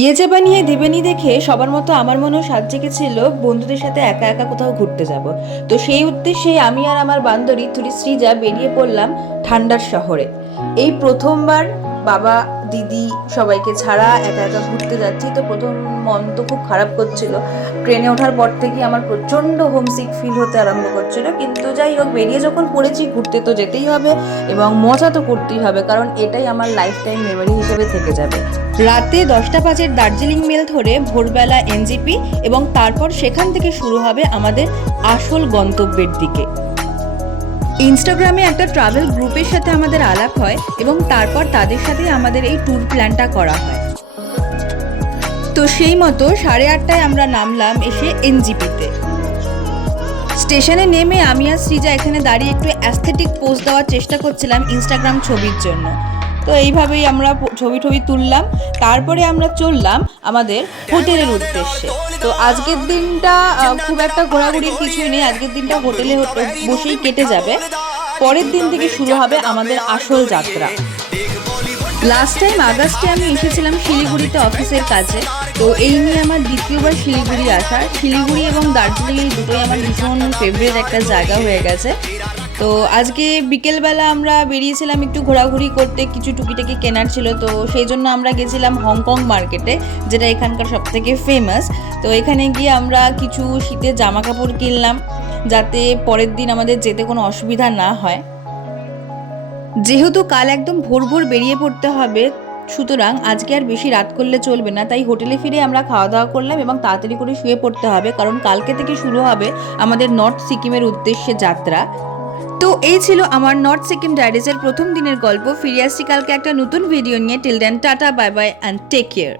ইয়েচে বানিয়ে দেবেনি দেখে সবার মতো আমার মনেও সাজ জেগেছিল বন্ধুদের সাথে একা একা কোথাও ঘুরতে যাব। তো সেই উদ্দেশ্যে আমি আর আমার বান্ধবী থুরি শ্রীজা বেরিয়ে পড়লাম ঠান্ডার শহরে। এই প্রথমবার বাবা দিদি সবাইকে ছাড়া একা একা ঘুরতে যাচ্ছি। তো প্রথম মন তো খুব খারাপ করছিল, ট্রেনে ওঠার পর থেকেই আমার প্রচণ্ড হোমসিক ফিল হতে আরম্ভ করছিল, কিন্তু যাই হোক বেরিয়ে যখন পড়েছি ঘুরতে তো যেতেই হবে এবং মজা তো করতেই হবে, কারণ এটাই আমার লাইফ টাইম মেমোরি হিসেবে থেকে যাবে। রাতে 10টা 5-এর দার্জিলিং মেল ধরে ভোরবেলা এনজিপি এবং তারপর সেখান থেকে শুরু হবে আমাদের আসল গন্তব্যের দিকে। ইনস্টাগ্রামে একটা ট্রাভেল গ্রুপের সাথে আমাদের আলাপ হয় এবং তারপর তাদের সাথে আমাদের এই ট্যুর প্ল্যানটা করা হয়। তো সেই মতো 8:30টায় আমরা নামলাম এসে এনজিপিতে। স্টেশনে নেমে আমি আর শ্রীজা এখানে দাঁড়িয়ে একটু অ্যাস্থেটিক পোজ দেওয়ার চেষ্টা করছিলাম ইনস্টাগ্রাম ছবির জন্য। তো এইভাবেই আমরা ছবি তুললাম। তারপরে আমরা চললাম আমাদের হোটেলের উদ্দেশ্যে। তো আজকের দিনটা খুব একটা ঘোরাঘুরির কিছুই নেই, আজকের দিনটা হোটেলে বসেই কেটে যাবে। পরের দিন থেকে শুরু হবে আমাদের আসল যাত্রা। লাস্ট টাইম আগস্টে আমি এসেছিলাম শিলিগুড়িতে অফিসের কাছে। তো এই নিয়ে আমার দ্বিতীয়বার শিলিগুড়ি আসা। শিলিগুড়ি এবং দার্জিলিং এই দুটোই আমার ভীষণ ফেভারিট একটা জায়গা হয়ে গেছে। তো আজকে বিকেলবেলা আমরা বেরিয়েছিলাম একটু ঘোরাঘুরি করতে, কিছু টুকিটাকি কেনার ছিল। তো সেই জন্য আমরা গেছিলাম হংকং মার্কেটে, যেটা এখানকার সবথেকে ফেমাস। তো এখানে গিয়ে আমরা কিছু শীতের জামা কাপড় কিনলাম, যাতে পরের দিন আমাদের যেতে কোনো অসুবিধা না হয়। যেহেতু কাল একদম ভোর ভোর বেরিয়ে পড়তে হবে, সুতরাং আজকে আর বেশি রাত করলে চলবে না। তাই হোটেলে ফিরে আমরা খাওয়া দাওয়া করলাম এবং তাড়াতাড়ি করে শুয়ে পড়তে হবে, কারণ কালকে থেকে শুরু হবে আমাদের নর্থ সিকিমের উদ্দেশ্যে যাত্রা। তো এই ছিল আমার নর্থ সিকিম ডায়েরিজের প্রথম দিনের গল্প। ফিরে আসছি কালকে একটা নতুন ভিডিও নিয়ে। Till then tata, bye bye and take care.